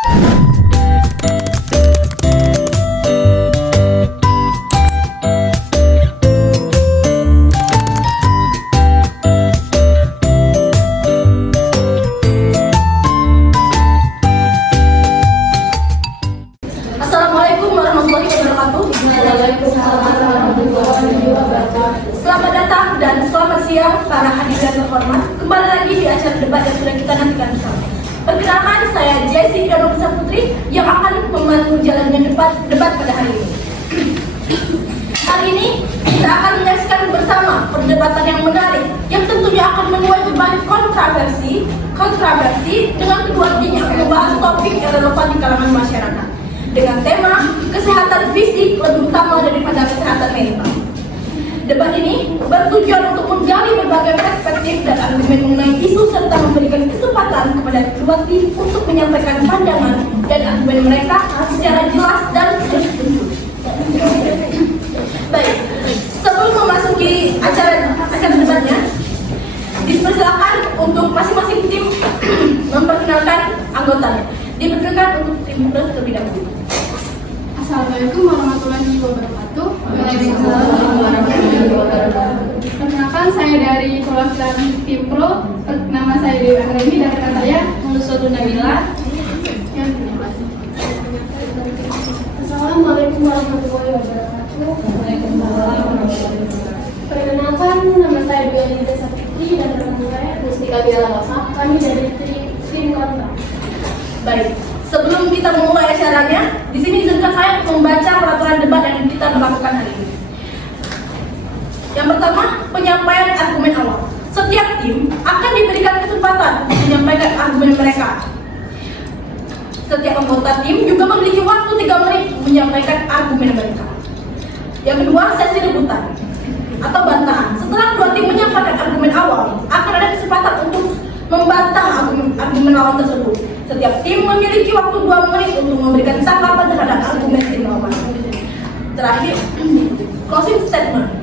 Assalamualaikum warahmatullahi wabarakatuh. Selamat datang dan selamat siang para hadirin terhormat. Kembali lagi di acara debat yang sudah kita nantikan bersama. Perkenalkan, saya Jessie Danusa Putri yang akan membantu jalannya debat pada hari ini. Hari ini kita akan menyaksikan bersama perdebatan yang menarik yang tentunya akan menuai berbagai kontroversi dengan kedua tim yang akan membahas topik yang relevan di kalangan masyarakat dengan tema kesehatan fisik lebih utama daripada kesehatan mental. Debat ini bertujuan untuk menggali berbagai perspektif dan argumen mengenai isu serta memberikan kesempatan kepada kedua tim untuk menyampaikan pandangan dan argumen mereka secara jelas dan terstruktur. Baik, sebelum memasuki acara debatnya, dipersilakan untuk masing-masing tim memperkenalkan anggotanya. Dipersilakan untuk tim terlebih dahulu. Assalamualaikum warahmatullahi wabarakatuh. Perkenalkan, saya dari perwakilan tim Pro. Nama saya Dewi Anggreni dan rekan saya Mulusodu Nabila. Assalamualaikum warahmatullahi wabarakatuh. Perkenalkan, nama saya Dwi Anita Sapitri dan rekan saya Mustika Biala Lasa. Kami dari tim kontra. Baik, sebelum kita memulai acaranya, di sini izinkan saya untuk membaca peraturan debat yang kita lakukan hari ini. Yang pertama, penyampaian argumen awal. Setiap tim akan diberikan kesempatan untuk menyampaikan argumen mereka. Setiap anggota tim juga memiliki waktu 3 menit untuk menyampaikan argumen mereka. Yang kedua, sesi rebutan atau bantahan. Setelah kedua tim menyampaikan argumen awal, akan ada kesempatan untuk membantah argumen lawan tersebut. Setiap tim memiliki waktu 2 menit untuk memberikan tanggapan terhadap argumen tim lawan. Terakhir, closing statement.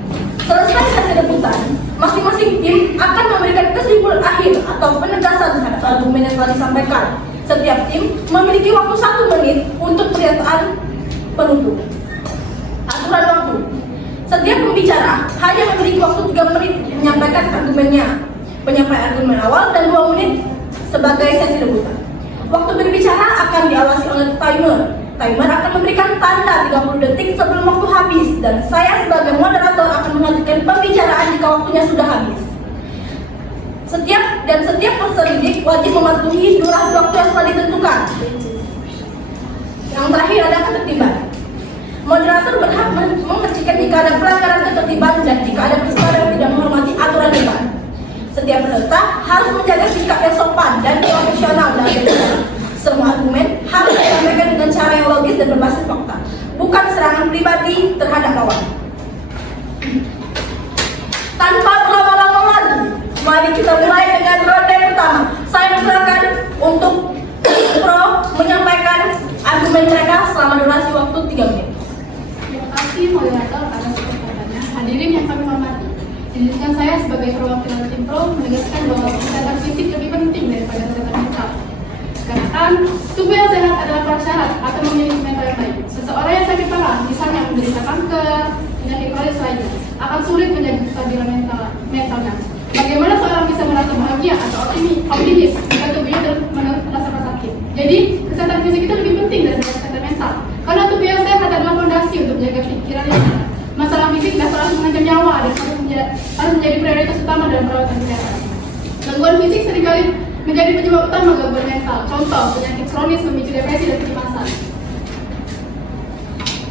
Selesai sesi rebutan, masing-masing tim akan memberikan kesimpulan akhir atau penegasan terhadap argumen yang telah disampaikan. Setiap tim memiliki waktu 1 menit untuk pernyataan penutup. Aturan waktu. Setiap pembicara hanya memiliki waktu 3 menit menyampaikan argumennya. Penyampaian argumen awal dan 2 menit sebagai sesi rebutan. Waktu berbicara akan diawasi oleh timer. Timer akan memberikan tanda 30 detik sebelum waktu habis dan saya sebagai moderator akan menghentikan pembicaraan jika waktunya sudah habis. Setiap peserta didik wajib mematuhi durasi waktu yang telah ditentukan. Yang terakhir ada ketertiban. Moderator berhak menghentikan jika ada pelanggaran ketertiban dan jika ada peserta yang tidak menghormati aturan debat. Setiap peserta harus menjaga sikap yang sopan dan profesional dalam berbicara. Semua argumen harus disampaikan dengan cara yang logis dan berbasis fakta, bukan serangan pribadi terhadap lawan. Tanpa berlama-lama lagi, mari kita mulai dengan ronde pertama. Saya silakan untuk Pro menyampaikan argumen mereka selama durasi waktu 3 menit. Terima kasih moderator atas kesempatannya. Hadirin yang kami hormati, izinkan saya sebagai perwakilan tim Pro menegaskan bahwa kesehatan fisik lebih penting daripada kesehatan mental. Karena kan tubuh yang sehat adalah prasyarat atau memiliki mental yang baik. Seseorang yang sakit parah, misalnya menderita kanker, penyakit kronis lainnya, akan sulit menjaga kestabilan mentalnya. Bagaimana seorang bisa merasa bahagia atau optimis jika tubuhnya merasakan sakit? Jadi, kesehatan fisik itu lebih penting daripada kesehatan mental. Karena tubuh yang sehat adalah fondasi untuk menjaga pikiran yang sehat. Masalah fisik tidak selalu mengancam nyawa dan harus menjadi prioritas utama dalam perawatan kesehatan. Gangguan fisik seringkali menjadi penyebab utama gangguan mental. Contoh, penyakit kronis memicu depresi dan kecemasan.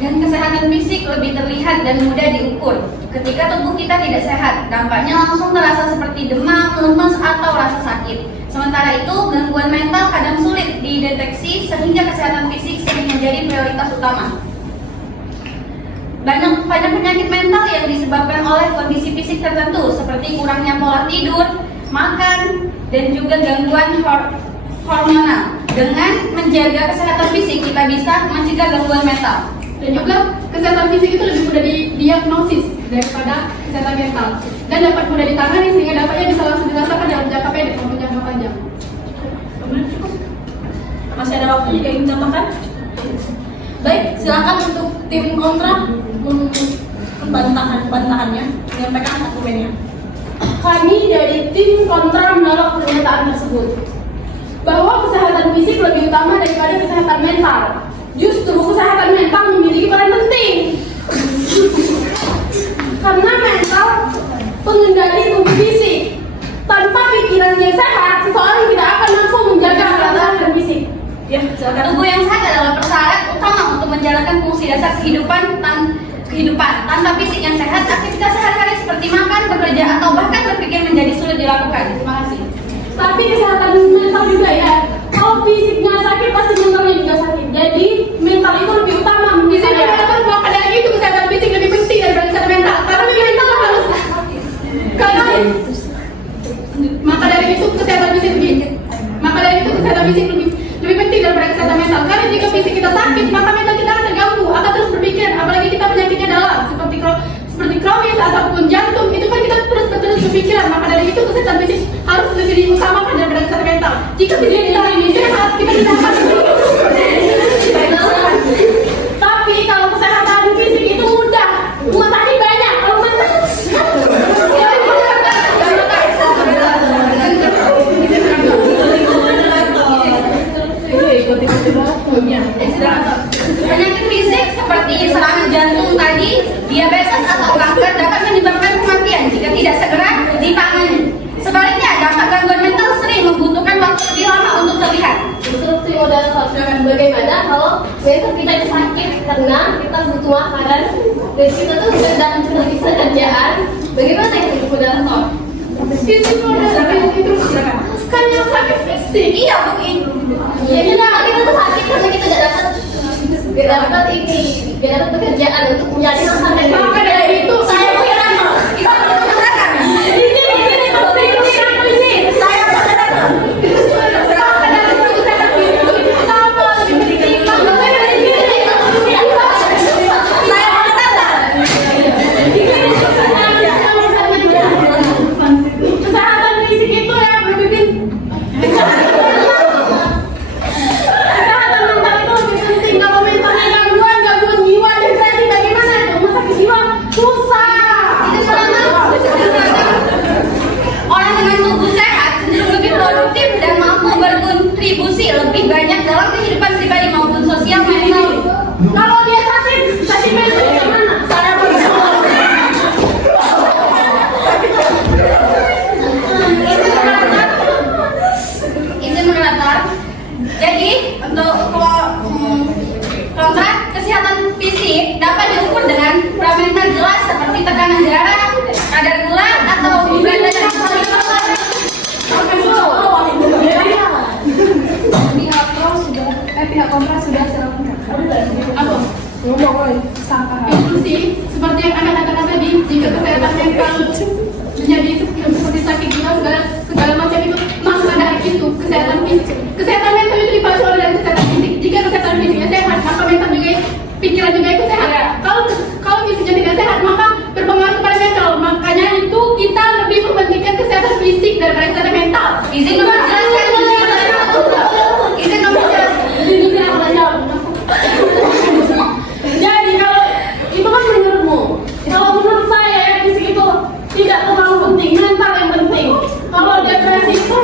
Dan kesehatan fisik lebih terlihat dan mudah diukur. Ketika tubuh kita tidak sehat, dampaknya langsung terasa seperti demam, lemas, atau rasa sakit. Sementara itu, gangguan mental kadang sulit dideteksi sehingga kesehatan fisik sering menjadi prioritas utama. Banyak penyakit mental yang disebabkan oleh kondisi fisik tertentu seperti kurangnya pola tidur, makan, dan juga gangguan hormonal. Dengan menjaga kesehatan fisik, kita bisa mencegah gangguan mental. Dan juga kesehatan fisik itu lebih mudah didiagnosis daripada kesehatan mental dan dapat mudah ditangani sehingga dampaknya bisa langsung dirasakan dalam jangka pendek maupun jangka panjang. Masih ada waktu jika ingin tambahkan? Baik, silakan untuk tim kontra bantahannya, menyampaikan argumennya. Kami dari tim kontra menolak pernyataan tersebut bahwa kesehatan fisik lebih utama daripada kesehatan mental. Justru kesehatan mental memiliki peran penting karena mental pengendali tubuh fisik. Tanpa pikiran yang sehat, seseorang tidak akan mampu menjaga kesehatan fisik. Ya, silakan. Tubuh yang sehat adalah persyarat utama untuk menjalankan fungsi dasar kehidupan. Tanpa fisik yang sehat, aktivitas sehari-hari seperti makan, bekerja, atau bahkan berpikir menjadi sulit dilakukan. Terima kasih. Tapi kesehatan mental juga ya. Kalau fisiknya sakit, pasti mentalnya juga sakit. Jadi mental itu lebih utama menurut saya. Maka dari itu kesehatan fisik lebih penting daripada kesehatan mental. Karena mental harus maka dari itu kesehatan fisik lebih penting daripada kesehatan mental. Karena jika fisik kita sakit, maka mental kita akan terganggu, akan terus berpikir. Apalagi kita penyakitnya dalam seperti kronis ataupun jantung, itu kan kita terus berpikiran. Maka dari itu kesehatan fisik harus lebih diutamakan daripada kesehatan mental. Jika fisik kita sehat, kita tidak akan Tapi kalau kesehatan fisik itu mudah, rumah sakit banyak. Kalau mental Penyakit fisik seperti serangan jantung tadi, diabetes atau kanker dapat menyebabkan kematian jika tidak segera ditangani. Sebaliknya, dampak gangguan mental sering membutuhkan waktu lebih lama untuk terlihat. Instruksi moderator, bagaimana kalau besok kita itu sakit karena kita butuh makanan dan kita tuh sedang mencari pekerjaan, bagaimana itu moderator? fisik itu kan yang sakit fisik. Iya, mungkin. Ya kita tuh sakit karena kita tidak dapat pekerjaan untuk mencari makanan. Maka dari itu saya Kesehatan fisik itu yang lebih kesehatan mental itu lebih penting. Kalau mentalnya gangguan jiwa, depresi, bagaimana itu? Rumah sakit jiwa susah. Orang dengan tubuh sehat cenderung lebih produktif dan mampu berkontribusi lebih banyak dalam kehidupan pribadi maupun sosial mental. Kalau dia sakit mental gimana? Saya Izin moderator. Jadi untuk kontrak kesehatan fisik dapat diukur dengan parameter jelas seperti tekanan darah, kadar gula, atau berat badan. Pihak kontra sudah Inklusi seperti yang Anda katakan tadi, jika kesehatan mental menjadi seperti sakit jiwa segala macam itu, maka dari itu kesehatan mental itu dipacu oleh dari kesehatan fisik. Jika kesehatan fisiknya sehat, maka mental juga, pikiran juga itu sehat. Kalau fisiknya tidak sehat, maka berpengaruh kepada mental. Makanya itu kita lebih mementingkan kesehatan fisik daripada kesehatan mental. Izin menjelaskan. Izin menjelaskan. Jadi kalau itu kan menurutmu, kalau menurut saya ya fisik itu tidak terlalu penting, mental yang penting. Kalau depresi itu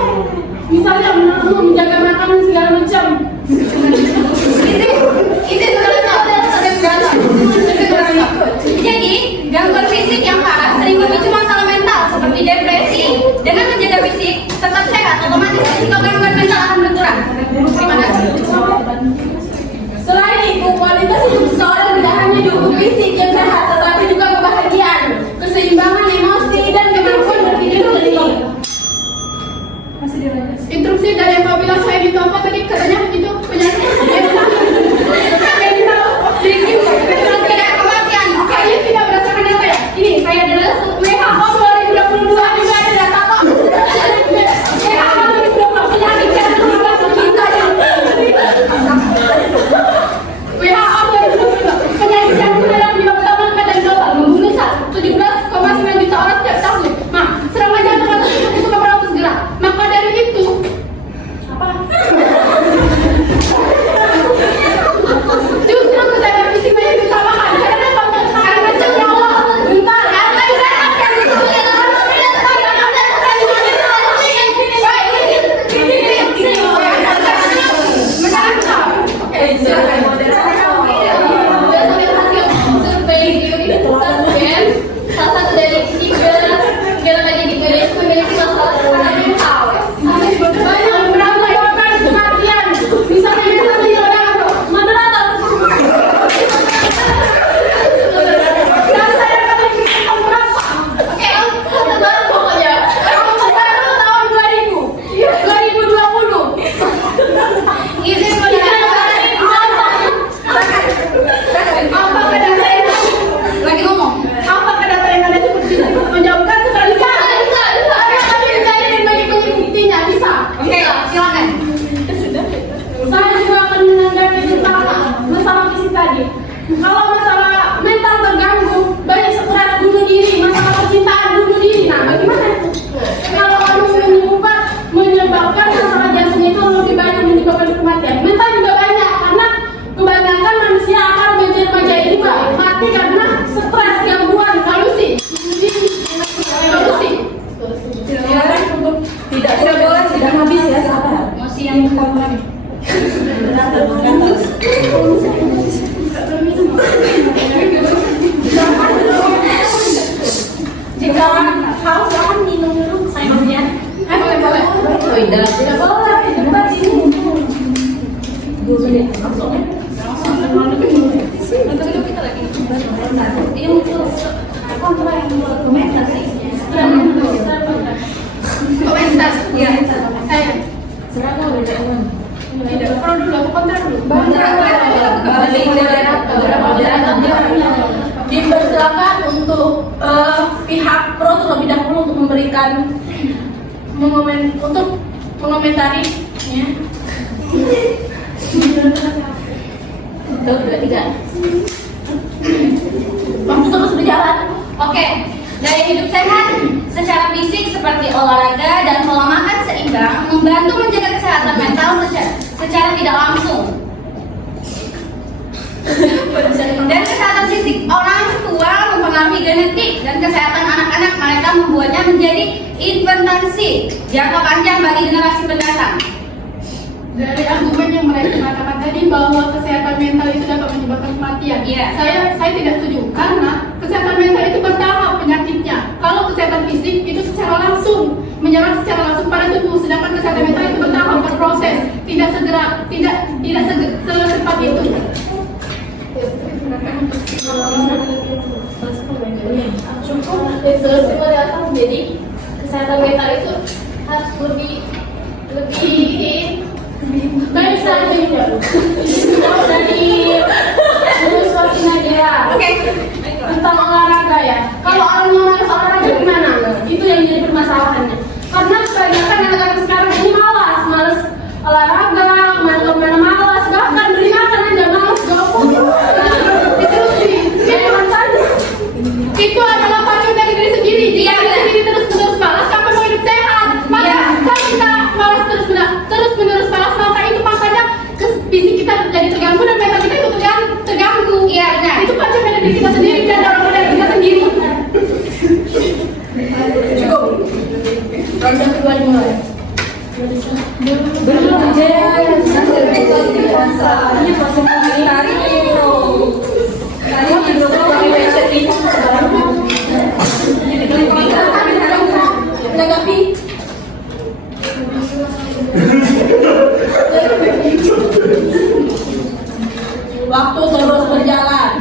misalnya menurutmu menjaga makanan segala macam Kalau masalah mental terganggu, banyak stres, bunuh diri, masalah percintaan, bunuh diri. Nah, bagaimana itu? Kalau menyebabkan masalah jantung itu lebih banyak menyebabkan kematian. Mental juga banyak karena kebanyakan manusia akan remaja ini mati karena stres, gangguan, halusi. Tidak boleh tidak habis ya, sabar. Emosi yang berlebihan. Jika haus silahkan minum dulu sayurnya. Boleh. Tidak boleh, debat ini. 2 menit langsung ya. Ini muncul kontra yang komentar sih. Komentar. Iya. Tidak perlu dulu, aku kontra dulu. Dipersilakan untuk pihak pro terlebih dahulu untuk memberikan untuk mengomentari ya. 1, 2, 3. Waktu terus berjalan. Oke, gaya hidup sehat secara fisik seperti olahraga dan pola makan seimbang membantu menjaga kesehatan mental secara tidak langsung. Dan kesehatan fisik orang tua mempengaruhi genetik dan kesehatan anak-anak mereka membuatnya menjadi investasi jangka panjang bagi generasi mendatang. Dari argumen yang mereka katakan tadi bahwa kesehatan mental itu dapat menyebabkan kematian. Iya. Saya tidak setuju karena kesehatan mental itu bertahap penyakitnya. Kalau kesehatan fisik itu secara langsung menyerang secara langsung pada tubuh, sedangkan kesehatan mental itu bertahap berproses, tidak secepat itu. Jadi kesehatan mental itu harus lebih baik saja dari seperti Nadia. Oke. Tentang olahraga ya. Kalau orang yang malas olahraga gimana? Itu yang jadi permasalahannya. Karena kebanyakan anak-anak sekarang ini malas olahraga, kemana-mana malas, bahkan beli makan aja malas gopuk. Itu sih, itu adalah pakai dari diri sendiri. Jika diri sendiri terus-menerus malas, kapan mau hidup sehat? Maka kalau kita malas terus-menerus malas, maka itu makanya fisik kita jadi terganggu dan mental kita itu terganggu. Iya, benar. Itu pasti pada diri kita sendiri dan orang pada kita sendiri. Cukup. Ronde kedua dimulai. Belum aja. Ini masih menghindari itu. Tadi tidur pakai sedih. Menanggapi. Waktu terus berjalan.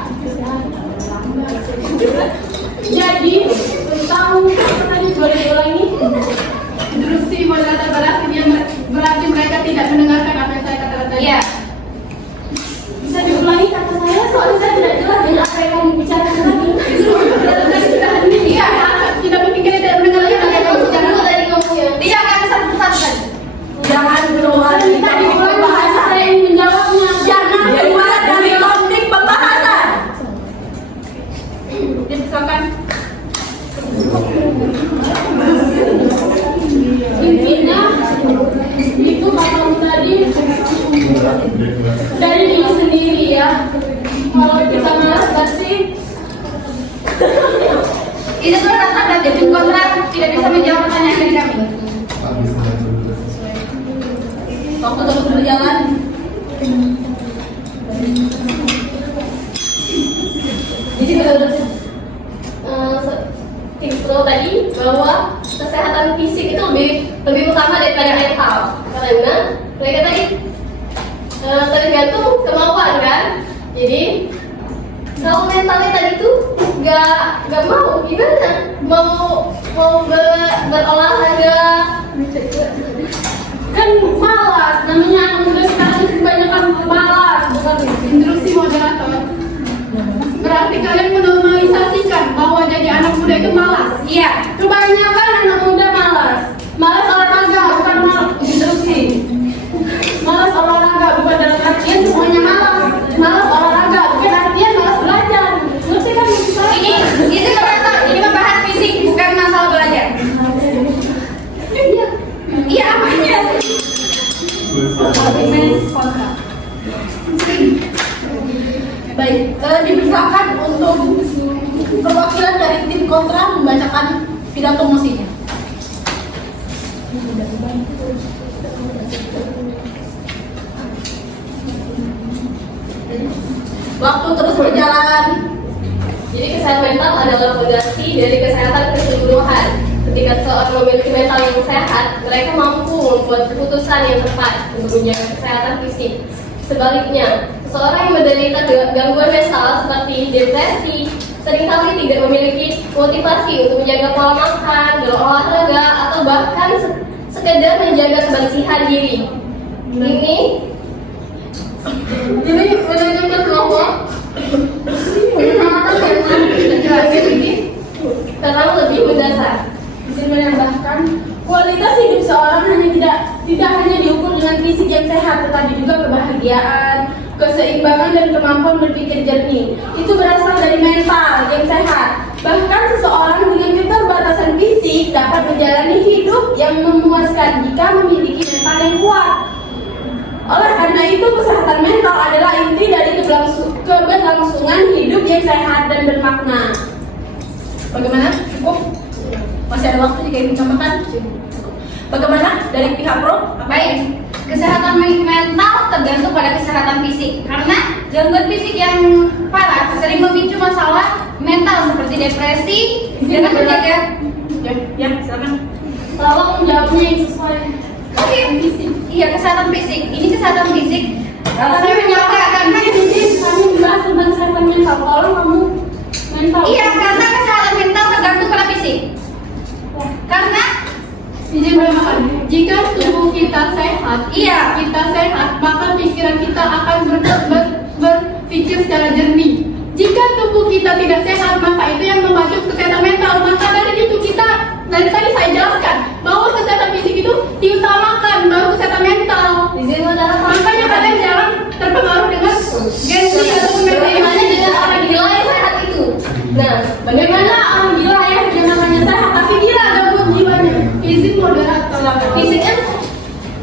Jadi tentang apa tadi boleh diulangi? Intrusi moderator berarti mereka tidak mendengarkan apa yang saya katakan tadi. Iya. Bisa diulangi kata saya soalnya saya tidak jelas dengan apa yang kamu bicarakan tadi. Tadi sudah hadir. Iya, tidak mungkin kita tidak mendengarkan apa yang kamu bicarakan tadi ngomongnya. Tidak akan satu-satu tadi. Jangan keluar dari topik bahasa. Saya ingin menjawabnya. Jangan keluar dari topik pembahasan. Dipersilakan. Intinya itu kata tadi dari diri sendiri ya. Kalau kita malas pasti Itu berdasarkan jadi kontrak tidak bisa menjawab pertanyaan dari kami. Waktu terus berjalan. jadi info tadi bahwa kesehatan fisik itu lebih utama daripada mental karena mereka tadi tergantung kemauan kan. Jadi kalau mentalnya tadi tuh nggak mau gimana mau berolahraga kan malas, namanya anak muda sekarang itu kebanyakan malas bukan Instruksi moderator. Berarti kalian menormalisasikan bahwa jadi anak muda itu malas. Iya. kebanyakan anak muda malas olahraga bukan malas instruksi malas olahraga bukan dalam artian semuanya malas olahraga bukan artian malas dipersilakan untuk perwakilan dari tim kontra membacakan pidato mosinya. Waktu terus berjalan. Jadi kesehatan mental adalah fondasi dari kesehatan keseluruhan. Ketika seseorang memiliki mental yang sehat, mereka mampu membuat keputusan yang tepat untuk menjaga kesehatan fisik. Sebaliknya, seseorang yang menderita gangguan mental seperti depresi seringkali tidak memiliki motivasi untuk menjaga pola makan, berolahraga, atau bahkan sekedar menjaga kebersihan diri. Ini menunjukkan bahwa kesehatan mental terlalu lebih mendasar. Izin menambahkan, kualitas hidup seorang tidak hanya diukur dengan fisik yang sehat, tetapi juga kebahagiaan, keseimbangan, dan kemampuan berpikir jernih. Itu berasal dari mental yang sehat. Bahkan seseorang dengan keterbatasan fisik dapat menjalani hidup yang memuaskan jika memiliki mental yang kuat. Oleh karena itu, kesehatan mental adalah inti dari keberlangsungan hidup yang sehat dan bermakna. Bagaimana? Cukup? Masih ada waktu jika ingin tambahkan? Bagaimana dari pihak pro? Baik, kesehatan mental tergantung pada kesehatan fisik. Karena gangguan fisik yang parah sering memicu masalah mental seperti depresi dan menjaga. Ya, silakan. Tolong menjawabnya yang sesuai. Oke, iya kesehatan fisik. Ini kesehatan fisik. Kalau saya Kami membahas tentang kesehatan mental. Tolong kamu mental. iya, karena kesehatan mental tergantung pada fisik. Karena Izin menambahkan, jika tubuh kita sehat, Iya. kita sehat, maka pikiran kita akan berpikir secara jernih. Jika tubuh kita tidak sehat, maka itu yang memacu kesehatan mental. Maka dari itu dari tadi saya jelaskan bahwa kesehatan fisik itu diutamakan, baru kesehatan mental. Makanya kalian jangan terpengaruh dengan gengsi atau Bagaimana dengan orang gila yang sehat itu? Nah, bagaimana orang gila yang namanya sehat tapi gila gangguan jiwanya? izin moderator. Fisiknya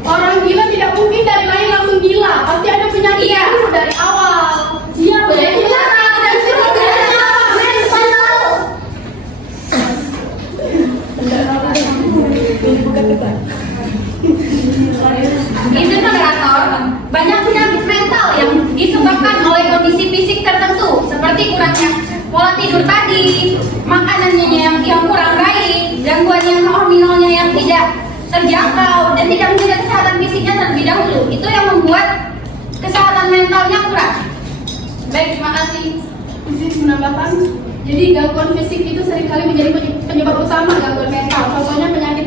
Orang gila tidak mungkin dari lahir langsung gila, pasti ada penyakit Iya. dulu dari awal. dia benar tidak suruh izin moderator, banyak penyakit mental yang disebabkan oleh kondisi fisik tertentu seperti kurangnya pola tidur tadi, makanannya yang kurang baik, gangguan yang hormonalnya yang tidak terjangkau, dan tidak menjaga kesehatan fisiknya terlebih dahulu. Itu yang membuat kesehatan mentalnya kurang. Baik, terima kasih. Izin menambahkan, jadi gangguan fisik itu seringkali menjadi penyebab utama gangguan mental. Contohnya penyakit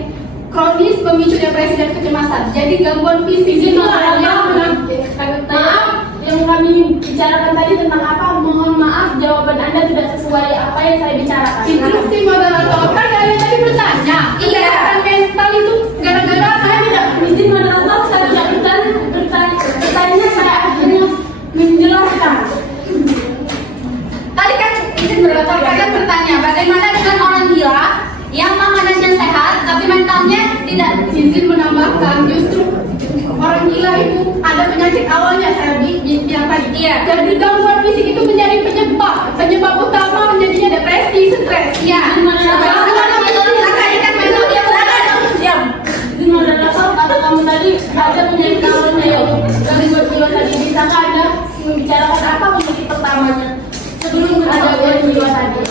kronis pemicu depresi dan kecemasan. Jadi gangguan fisik itu adalah Maaf, yang kami bicarakan tadi tentang apa? Mohon maaf, jawaban Anda tidak sesuai apa yang saya bicarakan. instruksi moderator. Kan kalian tadi bertanya, Iya. kesehatan mental itu gara-gara Saya tidak izin moderator, saya tidak bertanya, saya hanya menjelaskan. Tadi kan izin moderator, kalian bertanya bagaimana dengan orang gila yang makanannya sehat tapi mentalnya tidak. izin menambahkan, justru orang gila itu ada penyakit awalnya saya bilang tadi. Iya. Jadi gangguan fisik itu menjadi penyebab utama menjadinya depresi, stres. Iya. Gangguan fisik Tadi kan mental dia bukan. Diam. Izin moderator, kata kamu tadi ada penyakit awalnya ya. Gangguan jiwa tadi, bisakah Anda membicarakan apa penyakit pertamanya sebelum ada gangguan jiwa tadi?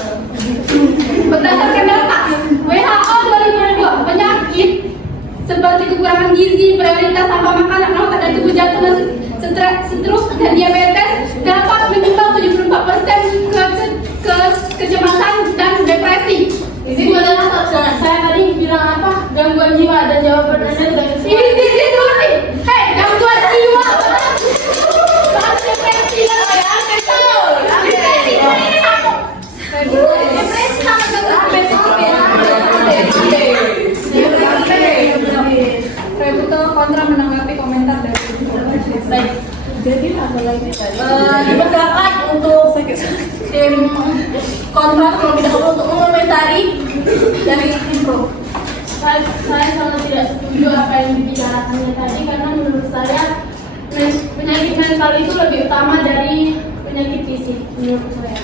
berdasarkan data WHO 2002, penyakit seperti kekurangan gizi, prioritas tanpa makanan, otak dan tubuh jantung dan stroke dan diabetes dapat menyumbang 74% kecemasan dan depresi. Izin moderator, saya tadi bilang apa? Gangguan jiwa, dan jawaban Anda tidak sesuai. Izin dulu nih. Hei, gangguan jiwa. Bahas depresi lah ya. Depresi ini sama. Depresi sama gangguan Rebuto kontra menanggapi komentar dari Baik. jadi apa lagi Dipersilakan untuk tim kontra terlebih dahulu untuk mengomentari dari tim pro. Saya sangat tidak setuju apa yang dibicarakannya tadi, karena menurut saya penyakit mental itu lebih utama dari penyakit penyakit fisik menurut saya.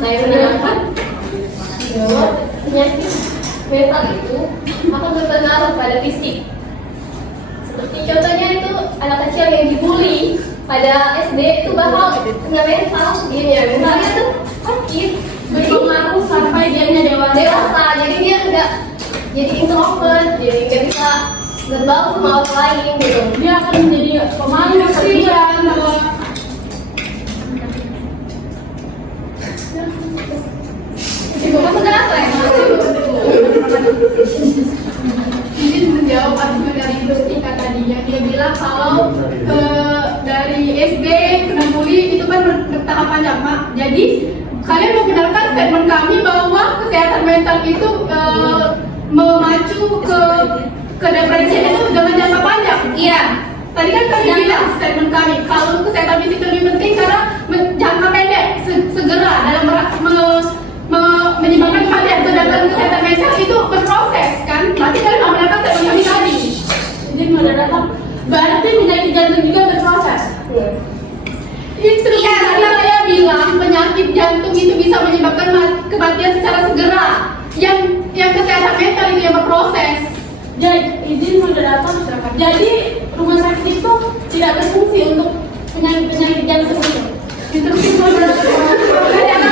Saya menanggapi penyakit mental itu akan berpengaruh pada fisik. Seperti contohnya itu anak kecil yang dibully pada SD itu bakal kena mental, dia mentalnya tuh sakit, berpengaruh sampai dia dewasa. Jadi dia enggak jadi introvert, jadi nggak bisa berbaur sama orang lain gitu. Dia akan menjadi pemalu, kasihan, Masuk kenapa ya? Izin menjawab argumen dari Ibu Setika tadi yang dia bilang kalau dari SD kena bully itu kan bertahap panjang, Mak. Jadi kalian mau benarkan statement kami bahwa kesehatan mental itu memacu ke depresi itu dengan jangka panjang? Iya. Tadi kan kami bilang statement kami kalau kesehatan fisik lebih penting karena jangka pendek segera dalam menyebabkan kematian, sedangkan kesehatan mental itu berproses kan? Berarti kalian menggunakan statement kami tadi. Jadi mendadak berarti penyakit jantung juga berproses. Itu tadi saya bilang penyakit jantung itu bisa menyebabkan kematian secara segera. Yang kesehatan mental itu yang berproses. Jadi izin mendadak. Jadi rumah sakit itu tidak berfungsi untuk penyakit jantung itu. Instruksi karena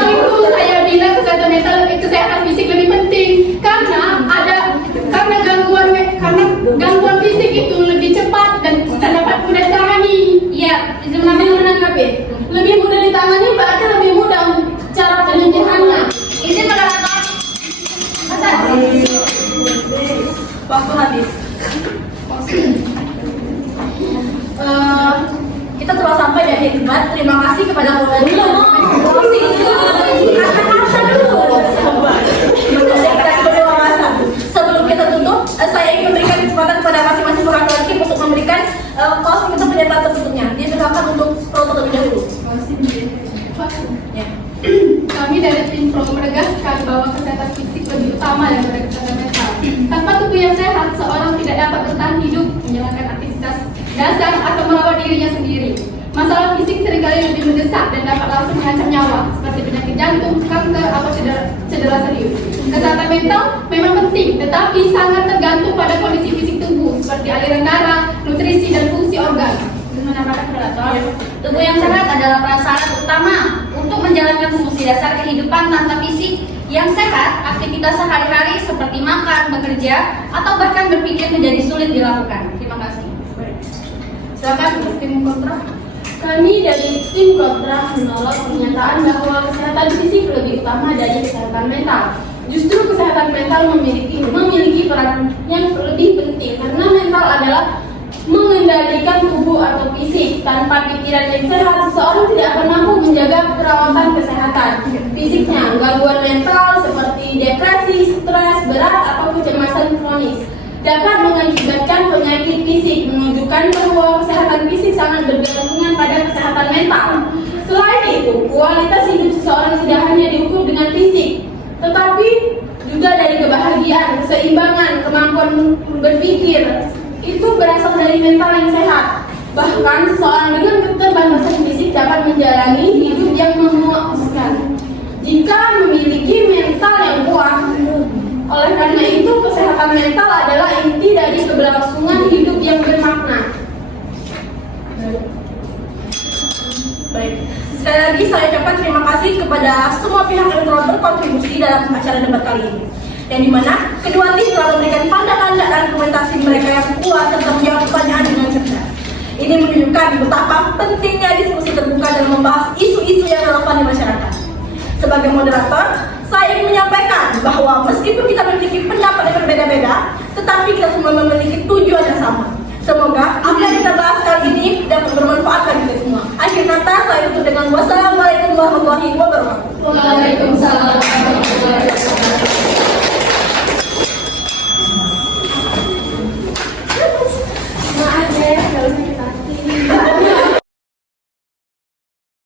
itu saya bilang kesehatan mental, kesehatan fisik lebih penting karena gangguan fisik itu lebih cepat dan dapat mudah ditangani. Iya, izin Menanggapi lebih mudah ditangani berarti lebih mudah untuk cara penyembuhannya. izin moderator. Masa? Waktu habis. Kita telah sampai di akhir debat. Terima kasih kepada Sebelum kita tutup, saya ingin memberikan kesempatan kepada masing-masing laki-laki untuk memberikan closing untuk pernyataan tertutupnya. Dipersilakan untuk scroll terlebih dahulu. Ya. Kami dari tim Pro menegaskan bahwa kesehatan fisik lebih utama daripada kesehatan mental. Tanpa tubuh yang sehat, seorang tidak dapat bertahan hidup, menjalankan aktivitas dasar atau merawat dirinya sendiri. Masalah fisik seringkali lebih mendesak dan dapat langsung mengancam nyawa, seperti penyakit jantung, kanker, atau cedera serius. Kesehatan mental memang penting, tetapi sangat tergantung pada kondisi fisik tubuh, seperti aliran darah, nutrisi, dan fungsi organ. Tubuh yang sehat adalah prasyarat utama untuk menjalankan fungsi dasar kehidupan tanpa fisik yang sehat. Aktivitas sehari-hari seperti makan, bekerja, atau bahkan berpikir menjadi sulit dilakukan. Terima kasih. Silakan untuk tim kontra. Kami dari tim kontra menolak pernyataan bahwa kesehatan fisik lebih utama dari kesehatan mental. Justru kesehatan mental memiliki peran yang lebih penting karena mental adalah mengendalikan tubuh atau fisik. Tanpa pikiran yang sehat, seseorang tidak akan mampu menjaga perawatan kesehatan fisiknya. Gangguan mental seperti depresi, stres berat, atau kecemasan kronis dapat mengakibatkan penyakit fisik, menunjukkan bahwa kesehatan fisik sangat bergantungan pada kesehatan mental. Selain itu, kualitas hidup seseorang tidak hanya diukur dengan fisik, tetapi juga dari kebahagiaan, keseimbangan, kemampuan berpikir. Itu berasal dari mental yang sehat. Bahkan seseorang dengan keterbatasan fisik dapat menjalani hidup yang memuaskan jika memiliki mental yang kuat. Oleh karena itu, kesehatan mental adalah inti dari keberlangsungan hidup yang bermakna. Baik. Sekali lagi saya ucapkan terima kasih kepada semua pihak yang telah berkontribusi dalam acara debat kali ini. Yang dimana kedua tim telah memberikan pandangan dan argumentasi mereka yang kuat serta menjawab pertanyaan dengan cerdas. Ini menunjukkan betapa pentingnya diskusi terbuka dalam membahas isu-isu yang relevan di masyarakat. Sebagai moderator, saya ingin menyampaikan bahwa meskipun kita memiliki pendapat yang berbeda-beda, tetapi kita semua memiliki tujuan yang sama. Semoga apa yang kita bahas kali ini dapat bermanfaat bagi kita